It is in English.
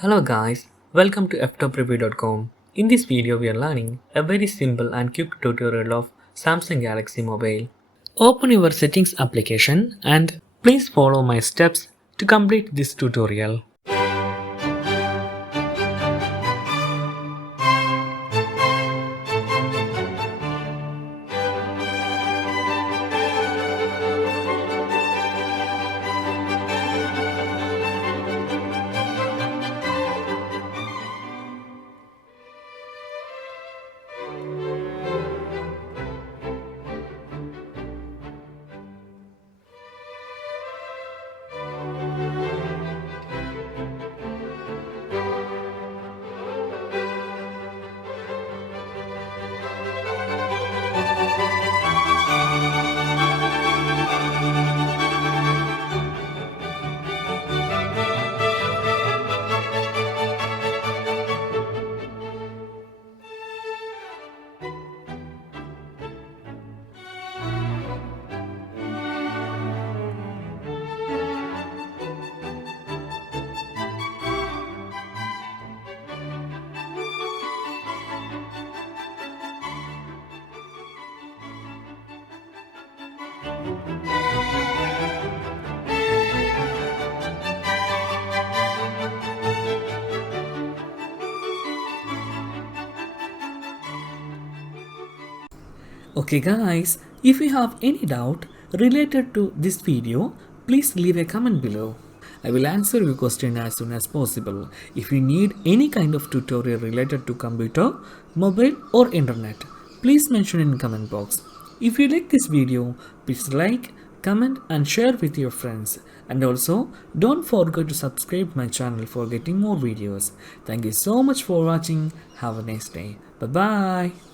Hello guys, welcome to Ftopreview.com. In this video we are learning a very simple and quick tutorial of Samsung Galaxy Mobile. Open your settings application and please follow my steps to complete this tutorial. Okay guys, if you have any doubt related to this video, please leave a comment below. I will answer your question as soon as possible. If you need any kind of tutorial related to computer, mobile or internet, please mention in comment box. If you like this video, please like, comment and share with your friends. And also, don't forget to subscribe my channel for getting more videos. Thank you so much for watching. Have a nice day. Bye bye.